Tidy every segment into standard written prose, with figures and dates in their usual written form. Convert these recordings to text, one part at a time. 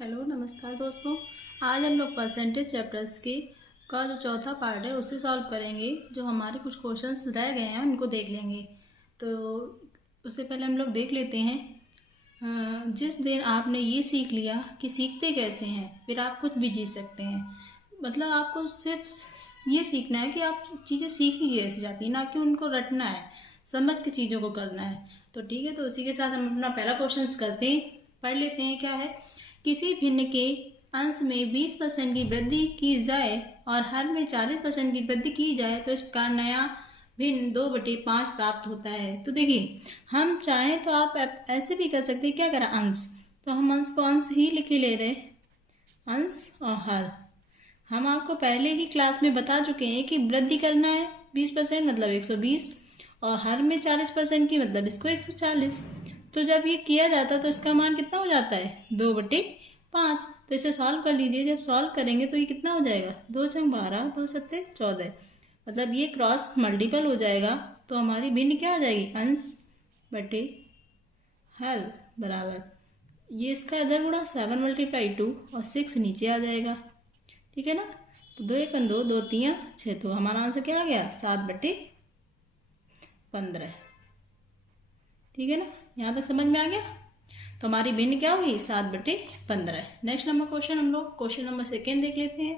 Hello नमस्कार दोस्तों। आज हम लोग परसेंटेज चैप्टर्स की का जो चौथा पार्ट है उसे सॉल्व करेंगे। जो हमारे कुछ क्वेश्चंस रह गए हैं उनको देख लेंगे। तो उससे पहले हम लोग देख लेते हैं। जिस दिन आपने ये सीख लिया कि सीखते कैसे हैं, फिर आप कुछ भी जीत सकते हैं। मतलब आपको सिर्फ ये सीखना है कि आप चीज़ें सीखी कैसे जाती हैं, ना कि उनको रटना है, समझ के चीज़ों को करना है। तो ठीक है, तो उसी के साथ हम अपना पहला क्वेश्चन करते हैं, पढ़ लेते हैं। क्या है? किसी भिन्न के अंश में 20% की वृद्धि की जाए और हर में 40% की वृद्धि की जाए तो इस प्रकार नया भिन्न 2/5 प्राप्त होता है। तो देखिए, हम चाहें तो आप ऐसे भी कर सकते हैं। क्या करा? अंश। तो हम अंश को अंश ही लिखे ले रहे, अंश और हर। हम आपको पहले ही क्लास में बता चुके हैं कि वृद्धि करना है 20% मतलब 120, और हर में 40% की मतलब इसको 140। तो जब ये किया जाता है तो इसका मान कितना हो जाता है? 2/5। तो इसे सॉल्व कर लीजिए। जब सॉल्व करेंगे तो ये कितना हो जाएगा? 2×12 2×7=14। मतलब ये क्रॉस मल्टीपल हो जाएगा। तो हमारी भिन्न क्या हो जाएगी? अंश बटे हर बराबर ये इसका इधर गुणा 7 × 2 और 6 नीचे आ जाएगा। ठीक है ना? तो 2×1 2 2×3 6। तो हमारा आंसर क्या आ गया? 7/15। ठीक है ना? यहाँ तक समझ में आ गया? तो हमारी भिन्न क्या होगी? 7/15। नेक्स्ट नंबर क्वेश्चन हम लोग क्वेश्चन नंबर 2 देख लेते हैं।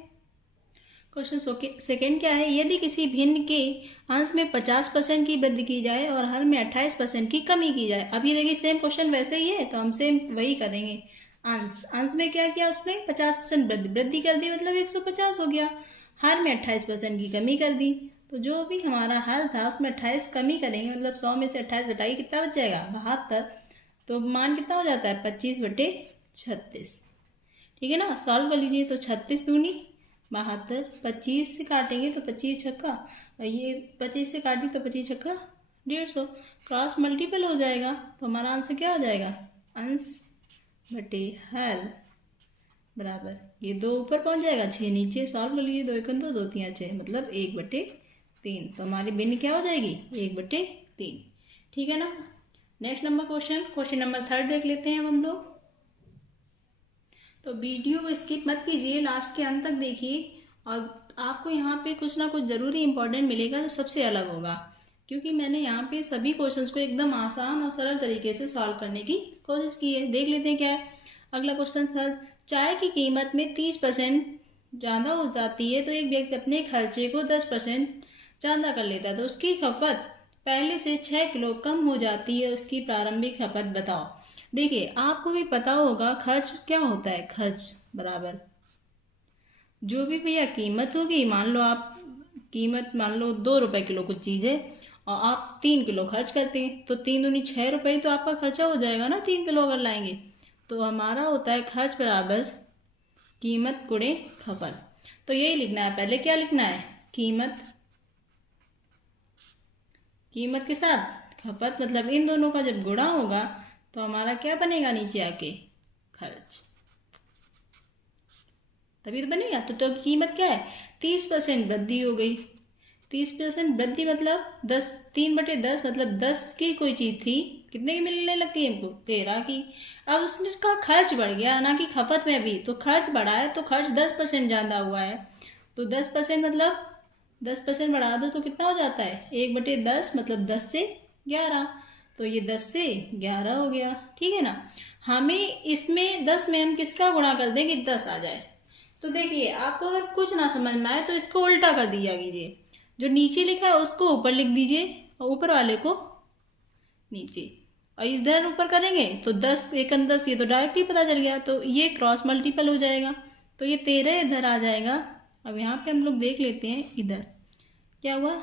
क्वेश्चन 2 क्या है? यदि किसी भिन्न के अंश में 50% की वृद्धि की जाए और हर में 28% की कमी की जाए। अब ये देखिए, सेम क्वेश्चन वैसे ही है तो हम सेम वही करेंगे। अंश में क्या किया उसने? 50% वृद्धि कर दी, मतलब 150 हो गया। हर में 28% की कमी कर दी। तो जो भी हमारा हल था उसमें 28 कमी करेंगे, मतलब 100 में से 28 घटाइए, कितना बच जाएगा? 72। तो मान कितना हो जाता है? 25/36। ठीक है ना? सॉल्व कर लीजिए। तो 36 दूनी 72, 25 से काटेंगे तो 25 छक्का, ये 25 से काटी तो 25 छक्का 150, क्रॉस मल्टीपल हो जाएगा। तो हमारा आंसर क्या हो जाएगा? अंश बटे हर बराबर ये 2 ऊपर पहुंच जाएगा, 6 नीचे। सॉल्व कर लीजिए। 2×1 2 2×3 6 मतलब 1/3। तो हमारी भिन्न क्या हो जाएगी? 1/3। ठीक है ना? नेक्स्ट नंबर क्वेश्चन नंबर 3 देख लेते हैं हम लोग। तो वीडियो को स्किप मत कीजिए, लास्ट के अंत तक देखिए, और आपको यहाँ पे कुछ ना कुछ ज़रूरी इंपॉर्टेंट मिलेगा जो सबसे अलग होगा, क्योंकि मैंने यहाँ पे सभी क्वेश्चंस को एकदम आसान और सरल तरीके से सॉल्व करने की कोशिश की है। देख लेते हैं क्या है अगला क्वेश्चन। सर, चाय की कीमत में 30% ज़्यादा हो जाती है तो एक व्यक्ति अपने खर्चे को 10% ज़्यादा कर लेता है, तो उसकी खपत पहले से 6 किलो कम हो जाती है। उसकी प्रारंभिक खपत बताओ। देखिए, आपको भी पता होगा खर्च क्या होता है। खर्च बराबर जो भी भैया कीमत होगी, मान लो आप कीमत मान लो 2 रुपए किलो कुछ चीज़ है और आप 3 किलो खर्च करते हैं, तो 3×2 = 6 रुपये तो आपका खर्चा हो जाएगा ना, 3 किलो अगर लाएंगे। तो हमारा होता है खर्च बराबर कीमत गुणे खपत। तो यही लिखना है। पहले क्या लिखना है? कीमत के साथ खपत, मतलब इन दोनों का जब गुणा होगा तो हमारा क्या बनेगा? नीचे आके खर्च, तभी तो बनेगा। तो कीमत क्या है? 30% वृद्धि हो गई। 30% वृद्धि मतलब 10, 3/10 मतलब 10 की कोई चीज़ थी, कितने की मिलने लग गई हमको? 13 की। अब उसका खर्च बढ़ गया ना कि खपत में भी, तो खर्च बढ़ा है तो खर्च 10% ज़्यादा हुआ है। तो 10% मतलब 10% बढ़ा दो तो कितना हो जाता है? 1/10 मतलब 10 से 11। तो ये 10 से 11 हो गया। ठीक है ना? हमें इसमें 10 में हम किसका गुणा कर दें कि 10 आ जाए। तो देखिए, आपको अगर कुछ ना समझ में आए तो इसको उल्टा कर दिया कीजिए। जो नीचे लिखा है उसको ऊपर लिख दीजिए और ऊपर वाले को नीचे, और इधर ऊपर करेंगे तो 10×1 ये तो डायरेक्ट ही पता चल गया, तो ये क्रॉस मल्टीपल हो जाएगा। तो ये 13 इधर आ जाएगा। अब यहाँ पे हम लोग देख लेते हैं, इधर क्या हुआ?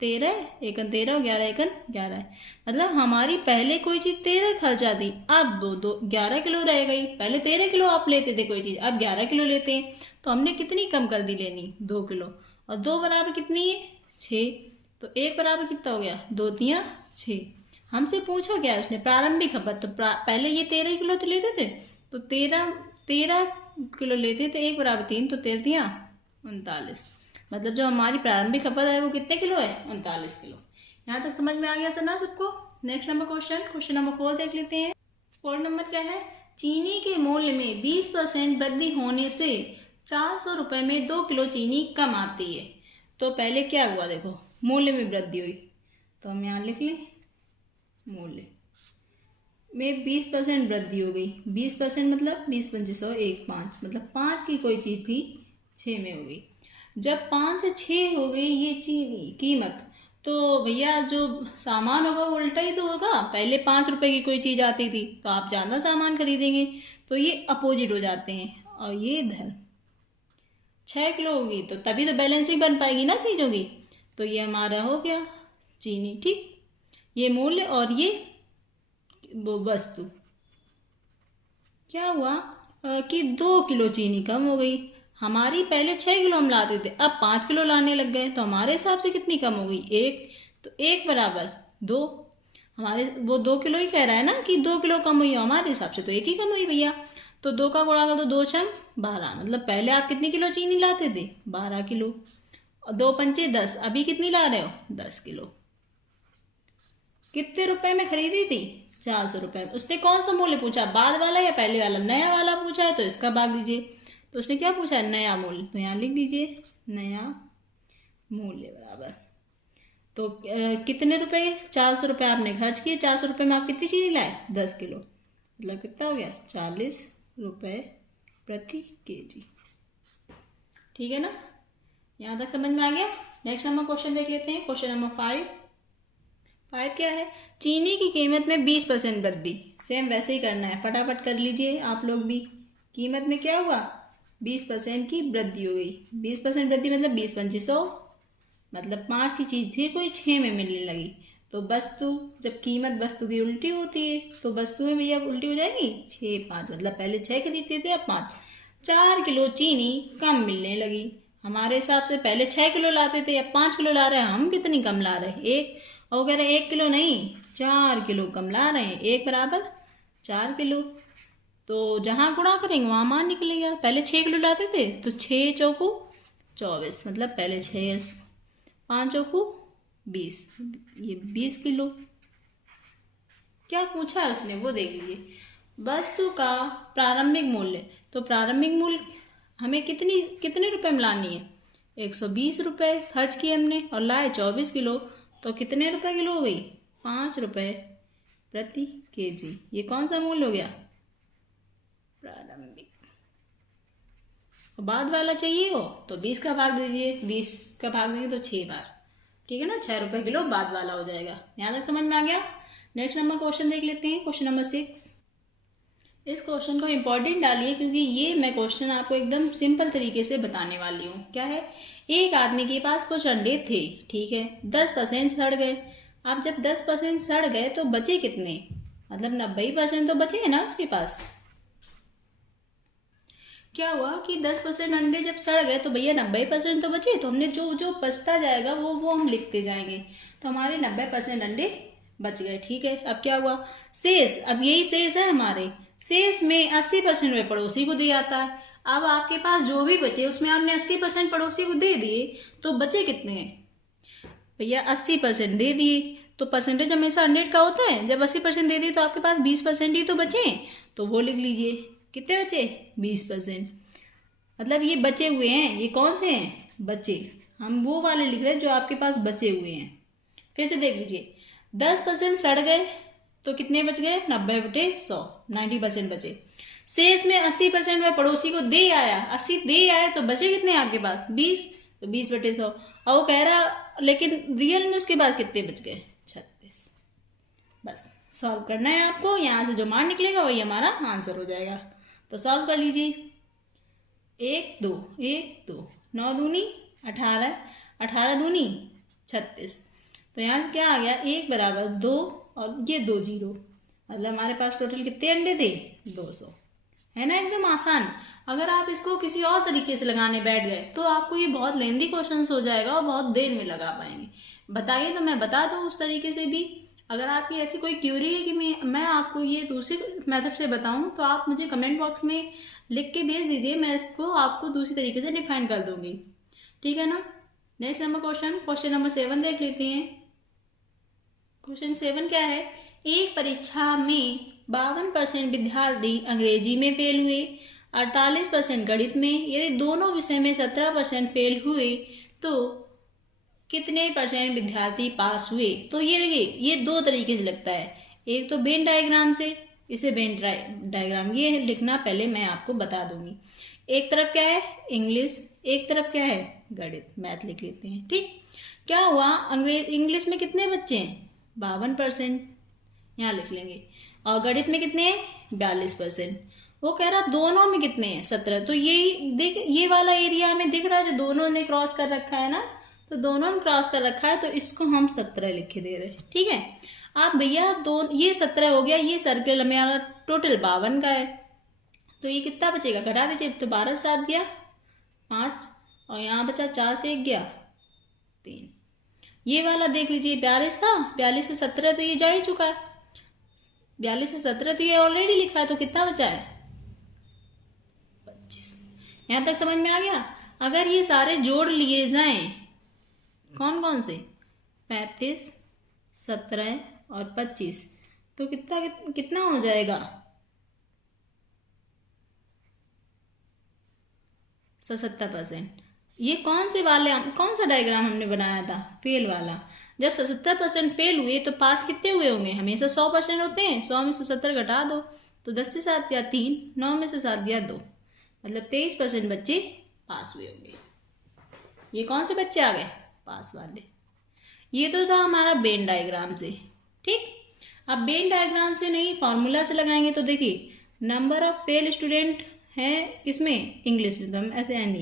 13 और 11 है। मतलब हमारी पहले कोई चीज़ 13 खर्चा थी, अब 11 किलो रह गई। पहले 13 किलो आप लेते थे कोई चीज़, अब 11 किलो लेते हैं। तो हमने कितनी कम कर दी लेनी? 2 किलो। और 2 बराबर कितनी है? 6। तो 1 बराबर कितना हो गया? 2×3 = 6। हमसे पूछा क्या है उसने? प्रारंभिक खपत। तो पहले ये 13 किलो तो लेते थे, तो 13 किलो लेते थे, 1 बराबर 3, तो 13×3 = 39। मतलब जो हमारी प्रारंभिक खपत है वो कितने किलो है? 39 किलो। यहाँ तक समझ में आ गया सर ना सबको? नेक्स्ट नंबर क्वेश्चन नंबर 4 देख लेते हैं। 4 नंबर क्या है? चीनी के मूल्य में 20% वृद्धि होने से 400 रुपये में 2 किलो चीनी कम आती है। तो पहले क्या हुआ, देखो मूल्य में वृद्धि हुई, तो हम यहाँ लिख लें मूल्य में 20% वृद्धि हो गई। 20% मतलब 20 25 100 1 5, मतलब 5 की कोई चीज़ थी 6 में हो गई। जब 5 से 6 हो गई ये चीनी कीमत, तो भैया जो सामान होगा वो उल्टा ही तो होगा। पहले 5 रुपए की कोई चीज़ आती थी तो आप ज़्यादा सामान खरीदेंगे, तो ये अपोजिट हो जाते हैं। और ये इधर 6 किलो होगी तो तभी तो बैलेंसिंग बन पाएगी ना चीज़ों की। तो ये हमारा हो गया चीनी, ठीक। ये मूल्य और ये वो वस्तु। क्या हुआ कि 2 किलो चीनी कम हो गई। हमारी पहले 6 किलो हम लाते थे, अब 5 किलो लाने लग गए, तो हमारे हिसाब से कितनी कम हो गई, 1। तो 1 बराबर 2, हमारे वो 2 किलो ही कह रहा है ना कि 2 किलो कम हुई, हमारे हिसाब से तो 1 ही कम हुई भैया। तो 2 का गुणा कर तो 2 छंग 12, मतलब पहले आप कितनी किलो चीनी लाते थे, 12 किलो। और 2 पंचे 10, अभी कितनी ला रहे हो, 10 किलो। कितने रुपए में खरीदी थी, 400 रुपये। उसने कौन सा मूल्य पूछा, बाद वाला या पहले वाला, नया वाला पूछा है तो इसका भाग दीजिए। तो उसने क्या पूछा है, नया मूल्य, तो यहाँ लिख दीजिए नया मूल्य बराबर। तो कितने रुपए, 400 रुपये आपने खर्च किए, 400 रुपये में आप कितनी चीनी लाए, 10 किलो, मतलब कितना हो गया, 40 रुपये प्रति केजी। ठीक है ना, यहाँ तक समझ में आ गया। नेक्स्ट नंबर क्वेश्चन देख लेते हैं, क्वेश्चन नंबर 5 क्या है, चीनी की कीमत में 20% वृद्धि। सेम वैसे ही करना है, फटाफट कर लीजिए आप लोग भी। कीमत में क्या हुआ, 20% की वृद्धि हो गई। 20% वृद्धि मतलब 20 25 100, मतलब 5 की चीज़ थी कोई 6 में मिलने लगी। तो वस्तु, जब कीमत वस्तु की उल्टी होती है तो वस्तुएं भी अब उल्टी हो जाएंगी, 6 5, मतलब पहले 6 खरीदते थे अब 5। 4 किलो चीनी कम मिलने लगी। हमारे हिसाब से पहले 6 किलो लाते थे, अब 5 किलो ला रहे हैं। हम कितनी कम ला रहे हैं, 1। और कह रहे हैं 1 किलो नहीं, 4 किलो कम ला रहे हैं, 1 बराबर 4 किलो। तो जहाँ गुणा करेंगे वहाँ मान निकलेगा। पहले 6 किलो लाते थे तो 6 चौकू 24, मतलब पहले 6 5 चौकू 20, ये 20 किलो। क्या पूछा है उसने वो देख लीजिए। वस्तु का प्रारंभिक मूल्य, तो प्रारंभिक मूल्य हमें कितने रुपए में लानी है, 120 रुपये खर्च किए हमने और लाए 24 किलो, तो कितने रुपए किलो हो गई, 5 रुपये प्रति केजी। ये कौन सा मूल्य हो गया, प्रारंभिक। बाद वाला चाहिए हो तो 20 का भाग दीजिए, 20 का भाग देंगे तो 6 बार, ठीक है ना, 6 रुपये किलो बाद वाला हो जाएगा। यहाँ तक समझ में आ गया। नेक्स्ट नंबर क्वेश्चन देख लेते हैं, क्वेश्चन नंबर 6। इस क्वेश्चन को इम्पोर्टेंट डालिए क्योंकि ये मैं क्वेश्चन आपको एकदम सिंपल तरीके से बताने वाली हूँ। क्या है, एक आदमी के पास कुछ अंडे थे, ठीक है, 10% सड़ गए। अब जब 10% सड़ गए तो बचे कितने, मतलब 90% तो बचे हैं ना उसके पास। क्या हुआ कि 10% अंडे जब सड़ गए तो भैया 90% तो बचे, तो हमने जो जो बचता जाएगा वो हम लिखते जाएंगे। तो हमारे 90% अंडे बच गए, ठीक है। अब क्या हुआ, शेष, अब यही शेष है हमारे। शेष में 80% वे पड़ोसी को दे आता है। अब आपके पास जो भी बचे उसमें आपने 80% पड़ोसी को दे दिए, तो बचे कितने हैं भैया, 80% दे दिए। तो परसेंटेज हमेशा 100 का होता है, जब 80% दे दिए तो आपके पास 20% ही तो बचे, तो वो लिख लीजिए, कितने बचे, 20%। मतलब ये बचे हुए हैं, ये कौन से हैं, बचे। हम वो वाले लिख रहे हैं जो आपके पास बचे हुए हैं। फिर से देख लीजिए, 10% सड़ गए तो कितने बच गए, 90/100, 90% बचे। शेष में 80% में पड़ोसी को दे आया, 80 दे आया तो बचे कितने आपके पास, 20, तो 20/100। और वो कह रहा लेकिन रियल में उसके पास कितने बच गए, 36। बस सॉल्व करना है आपको, यहाँ से जो मान निकलेगा वही हमारा आंसर हो जाएगा। तो सॉल्व कर लीजिए, 1 2 1 2, 9 दूनी 18, 18 दूनी 36। तो यहाँ से क्या आ गया, 1 बराबर 2 और ये 2 0, मतलब हमारे पास टोटल कितने अंडे थे, 200। है ना, एकदम आसान। अगर आप इसको किसी और तरीके से लगाने बैठ गए तो आपको ये बहुत लेंदी क्वेश्चन हो जाएगा और बहुत देर में लगा पाएंगे। बताइए तो मैं बता दूँ उस तरीके से भी। अगर आपकी ऐसी कोई क्यूरी है कि मैं आपको ये दूसरी मेथड से बताऊं तो आप मुझे कमेंट बॉक्स में लिख के भेज दीजिए, मैं इसको आपको दूसरी तरीके से डिफाइन कर दूंगी, ठीक है ना। नेक्स्ट नंबर क्वेश्चन नंबर 7 देख लेते हैं। क्वेश्चन 7 क्या है, एक परीक्षा में 52% विद्यार्थी अंग्रेजी में फेल हुए, 48% गणित में। यदि दोनों विषय में 17% फेल हुए तो कितने परसेंट विद्यार्थी पास हुए? तो ये देखिए, ये दो तरीके से लगता है। एक तो वेन डायग्राम से, इसे वेन डायग्राम ये लिखना पहले मैं आपको बता दूंगी। एक तरफ क्या है इंग्लिश, एक तरफ क्या है गणित, मैथ लिख लेते हैं। ठीक, क्या हुआ इंग्लिश में कितने बच्चे हैं? 52%, यहाँ लिख लेंगे। और गणित में कितने हैं? 42%। वो कह रहा दोनों में कितने हैं? 17। तो यही देख, ये वाला एरिया हमें दिख रहा है जो दोनों ने क्रॉस कर रखा है ना, तो दोनों ने क्रॉस कर रखा है, तो इसको हम 17 लिख के दे रहे हैं। ठीक है, आप भैया ये 17 हो गया, ये सर्कल हमारा टोटल 52 का है, तो ये कितना बचेगा? घटा दीजिए। तो 12 से 7 गया 5, और यहाँ बचा 4 से 1 गया 3। ये वाला देख लीजिए 42 था, 42 से 17 तो ये जा ही चुका है, 42 से 17 तो ये ऑलरेडी लिखा है, तो कितना बचा है? 25। यहाँ तक समझ में आ गया? अगर ये सारे जोड़ लिए जाएं, कौन कौन से? 35, 17 और 25, तो कितना हो जाएगा? 70%। ये कौन सा डायग्राम हमने बनाया था? फेल वाला। जब 70% फेल हुए तो पास कितने हुए होंगे? हमेशा 100% होते हैं। 100 में से 70 घटा दो तो 10 से 7 गया 3, 9 में से 7 गया 2, मतलब 23% बच्चे पास हुए होंगे। ये कौन से बच्चे आ गए? पास वाले। ये तो था हमारा वेन डायग्राम से। ठीक, अब वेन डायग्राम से नहीं, फॉर्मूला से लगाएंगे। तो देखिए, नंबर ऑफ फेल स्टूडेंट है किसमें? इंग्लिश में, तो हम ऐसे एन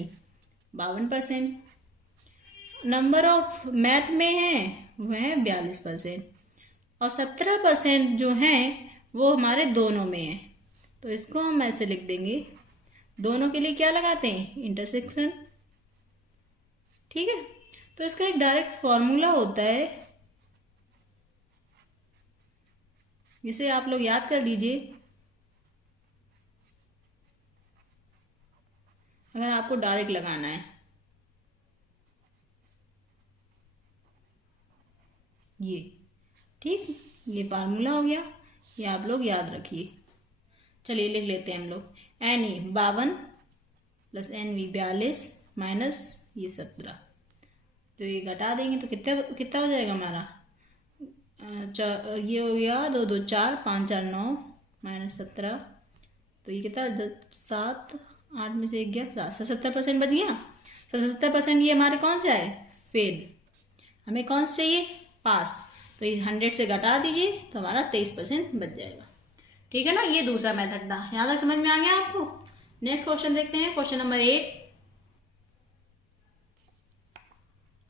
52%। नंबर ऑफ मैथ में है वो है 42%, और 17% जो हैं वो हमारे दोनों में है, तो इसको हम ऐसे लिख देंगे। दोनों के लिए क्या लगाते हैं? इंटरसेक्शन। ठीक है, तो इसका एक डायरेक्ट फॉर्मूला होता है, जिसे आप लोग याद कर लीजिए। अगर आपको डायरेक्ट लगाना है, ये ठीक, ये फार्मूला हो गया, ये आप लोग याद रखिए। चलिए लिख लेते हैं हम लोग। N E 52 plus N V 42 minus ये 17, तो ये घटा देंगे तो कितना हो जाएगा हमारा? ये हो गया 2 2 4 5 4 9 माइनस 17, तो ये कितना? 7 8 में से 1 गया 70% बच गया। 70% ये हमारे कौन सा है? फेल। हमें कौन सा चाहिए? पास। तो ये 100 से घटा दीजिए तो हमारा 23% बच जाएगा। ठीक है ना, ये दूसरा मेथड था। यहाँ तक समझ में आ गया आपको? नेक्स्ट क्वेश्चन देखते हैं, क्वेश्चन नंबर 8।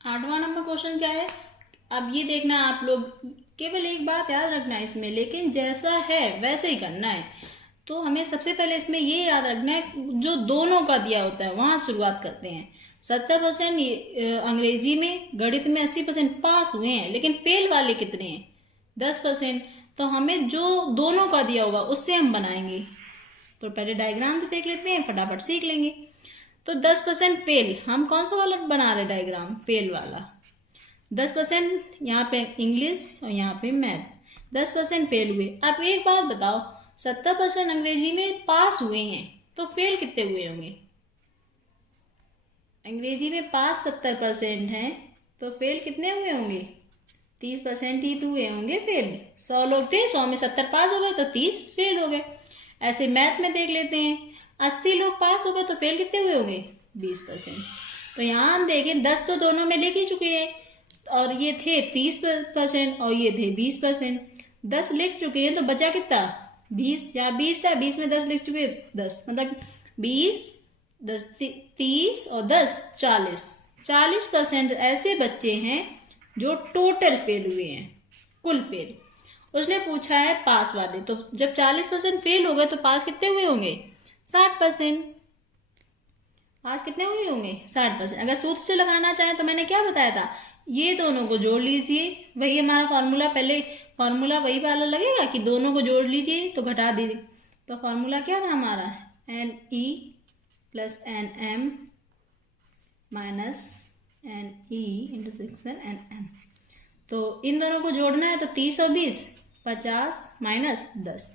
8वां नंबर क्वेश्चन क्या है? अब ये देखना आप लोग, केवल एक बात याद रखना है इसमें, लेकिन जैसा है वैसे ही करना है। तो हमें सबसे पहले इसमें ये याद रखना है, जो दोनों का दिया होता है वहां शुरुआत करते हैं। 70% अंग्रेजी में, गणित में 80% पास हुए हैं, लेकिन फेल वाले कितने हैं? 10%। तो हमें जो दोनों का दिया होगा उससे हम बनाएंगे। तो पहले डायग्राम से देख लेते हैं, फटाफट सीख लेंगे। तो 10% फेल, हम कौन सा वाला बना रहे डायग्राम? फेल वाला। 10% यहाँ पे इंग्लिश और यहाँ पे मैथ, 10% फेल हुए। अब एक बात बताओ, 70% अंग्रेजी में पास हुए हैं, तो फेल कितने हुए होंगे? अंग्रेजी में पास 70% है, तो फेल कितने हुए होंगे? 30% ही तो हुए होंगे फेल। 100 लोग थे, 100 में 70 पास हो गए तो 30 फेल हो गए। ऐसे मैथ में देख लेते हैं, 80 लोग पास हो गए तो फेल कितने हुए होंगे? 20%। तो यहाँ हम देखें 10 तो दोनों में लिख ही चुके हैं, और ये थे 30% और ये थे 20%। 10 लिख चुके हैं तो बचा कितना? 20। या 20 था, 20 में 10 लिख चुके हैं, 10 मतलब 20 10 30 और 10 40। 40% ऐसे बच्चे हैं जो टोटल फेल हुए हैं, कुल फेल। उसने पूछा है पास वाले, तो जब 40% फेल हो गए तो पास कितने हुए होंगे? 60%। पास कितने हुए होंगे? 60%। अगर सूत्र से लगाना चाहे तो मैंने क्या बताया था, ये दोनों को जोड़ लीजिए, वही हमारा फॉर्मूला। पहले फॉर्मूला वही वाला लगेगा कि दोनों को जोड़ लीजिए तो घटा दीजिए। तो फॉर्मूला क्या था हमारा? N E plus N M minus N E intersection N M. तो इन दोनों को जोड़ना है, तो 30 और 20 50 माइनस 10,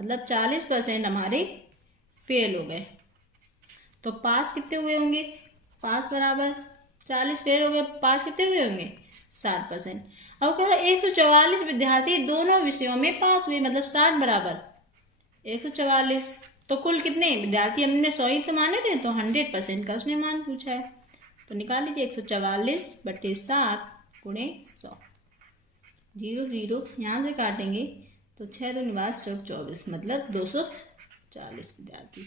मतलब 40% हमारे फेल हो गए। तो पास कितने हुए होंगे? पास बराबर 40 फेल हो गए, पास कितने हुए होंगे? 60%। अब कह रहा 144 विद्यार्थी दोनों विषयों में पास हुए, मतलब 60 बराबर 144। तो कुल कितने विद्यार्थी? हमने 100 ही तो माने थे, तो 100% का उसने मान पूछा है। तो निकाल लीजिए 144/60 गुणे 100। 0 0 यहाँ से काटेंगे तो 6 दूनी 24, मतलब 240 विद्यार्थी।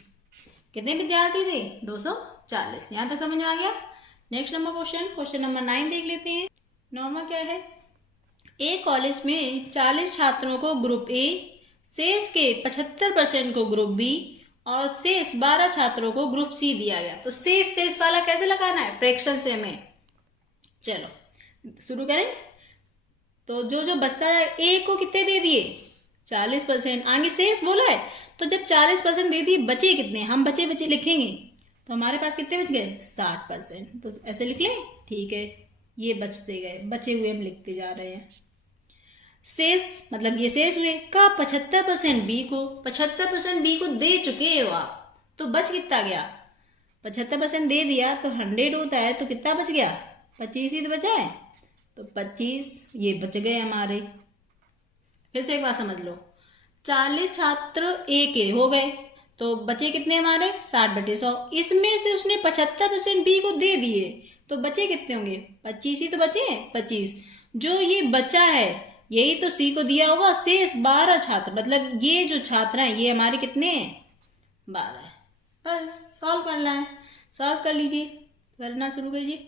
कितने विद्यार्थी थे? 240। यहाँ तक समझ में आ गया। नेक्स्ट नंबर क्वेश्चन नंबर 9 देख लेते हैं। 9वां क्या है? एक कॉलेज में 40 छात्रों को ग्रुप ए, शेष के 75% को ग्रुप बी और शेष 12 छात्रों को ग्रुप सी दिया गया। तो शेष वाला कैसे लगाना है? फ्रैक्शन से हमें। चलो शुरू करें। तो जो बचता है, ए को कितने दे दिए? 40%। आगे शेष बोला है, तो जब 40% दे दिए, बचे कितने? हम बचे लिखेंगे, तो हमारे पास कितने बच गए? 60%। तो ऐसे लिख लें, ठीक है। ये बचते गए, बचे हुए हम लिखते जा रहे हैं। शेष मतलब ये शेष हुए का 75% बी को, 75% बी को दे चुके हो आप, तो बच कितना गया? 75% दे दिया तो 100 होता है, तो कितना बच गया? 25 ही तो बचा है। तो 25 ये बच गए हमारे। फिर से एक बात समझ लो, 40 छात्र ए के हो गए, तो बचे कितने हमारे? 60/100। इसमें से उसने 75% बी को दे दिए, तो बचे कितने होंगे? 25 ही तो बचे हैं, 25। जो ये बचा है यही तो सी को दिया होगा। शेष 12 छात्र, मतलब ये जो छात्र हैं ये हमारे कितने हैं? 12। बस सॉल्व करना है, सॉल्व कर लीजिए, करना शुरू कीजिए।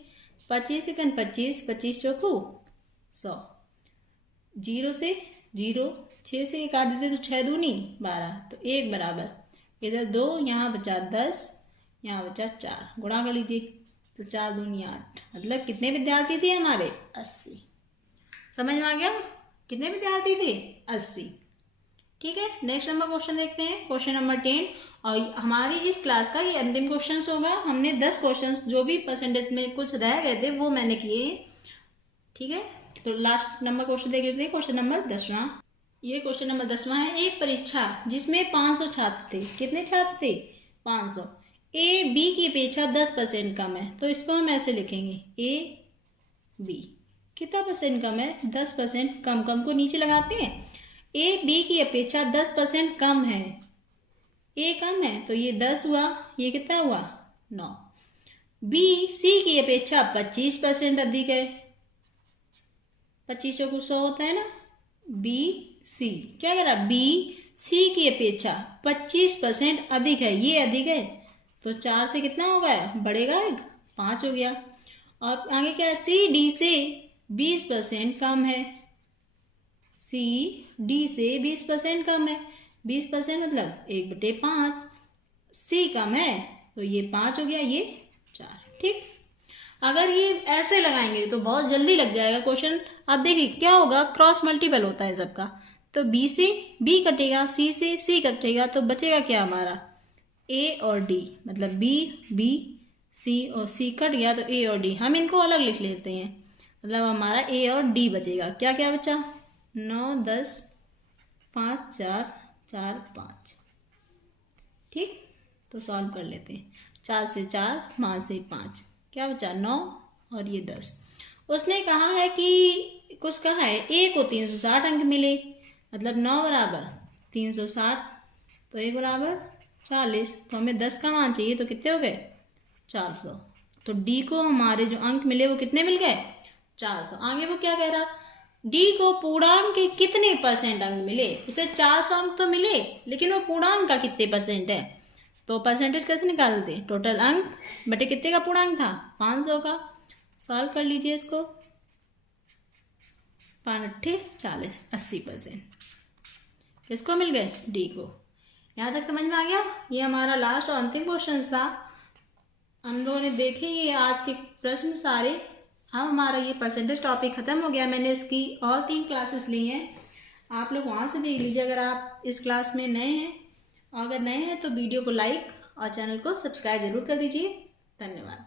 25 × 25, 25 चौकू 100। 0 से 0, 6 से ये काट देते तो 6 दूनी 12, तो 1 बराबर इधर 2, यहाँ बचा 10, यहाँ बचा 4, गुणा कर लीजिए तो 4 दूनी 8, मतलब कितने विद्यार्थी थे हमारे? 80। समझ में आ गया? कितने विद्यार्थी थे? 80। ठीक है। नेक्स्ट नंबर क्वेश्चन देखते हैं, क्वेश्चन नंबर 10। और हमारी इस क्लास का ये अंतिम क्वेश्चन होगा। हमने 10 क्वेश्चन जो भी परसेंटेज में कुछ रह गए थे वो मैंने किए। ठीक है, तो लास्ट नंबर क्वेश्चन देख लेते हैं, क्वेश्चन नंबर 10वां। ये क्वेश्चन नंबर 10वां है। एक परीक्षा जिसमें 500 छात्र थे। कितने छात्र थे? 500। ए बी की अपेक्षा 10% कम है, तो इसको हम ऐसे लिखेंगे, ए बी कितना परसेंट कम है? 10% कम। कम को नीचे लगाते हैं। ए बी की अपेक्षा 10% कम है। ए कम है तो ये 10 हुआ, ये कितना हुआ? 9। बी सी की अपेक्षा 25% अधिक है। 25 को 100 होता है ना। बी सी क्या कह रहा? बी सी की अपेक्षा 25% अधिक है, ये अधिक है, तो 4 से कितना हो गया? बढ़ेगा 1, 5 हो गया। और आगे क्या है? सी डी से 20% कम है। सी डी से 20% कम है। 20% मतलब 1/5। सी कम है तो ये 5 हो गया, ये 4। ठीक, अगर ये ऐसे लगाएंगे तो बहुत जल्दी लग जाएगा क्वेश्चन। अब देखिए क्या होगा, क्रॉस मल्टीपल होता है सबका, तो बी से बी कटेगा, सी से सी कटेगा, तो बचेगा क्या हमारा? ए और डी, मतलब बी सी और सी कट गया तो ए और डी। हम इनको अलग लिख लेते हैं, मतलब हमारा ए और डी बचेगा। क्या क्या बचा? 9 10 5 4 4 5। ठीक, तो सॉल्व कर लेते हैं। 4 से 4, 5 से 5, क्या बचा? 9 और ये 10। उसने कहा है कि कुछ कहा है, ए को 360 अंक मिले, मतलब 9 बराबर 360, तो 1 बराबर 40, तो हमें 10 का मान चाहिए, तो कितने हो गए? 400। तो डी को हमारे जो अंक मिले वो कितने मिल गए? 400। आगे वो क्या कह रहा? डी को पूर्णांक के कितने % अंक मिले? उसे 400 अंक तो मिले, लेकिन वो पूर्णांक का कितने % है? तो परसेंटेज कैसे निकालते? टोटल अंक बटे कितने का पूर्णांक था? 500 का। सॉल्व कर लीजिए इसको। 5 × 8 = 40, 80%। किसको मिल गए? डी को। यहाँ तक समझ में आ गया? ये हमारा लास्ट और अंतिम क्वेश्चन था। हम लोगों ने देखे ये आज के प्रश्न सारे। अब हमारा ये परसेंटेज टॉपिक ख़त्म हो गया। मैंने इसकी और 3 क्लासेस ली हैं, आप लोग वहाँ से देख लीजिए अगर आप इस क्लास में नए हैं। अगर नए हैं तो वीडियो को लाइक और चैनल को सब्सक्राइब जरूर कर दीजिए। धन्यवाद।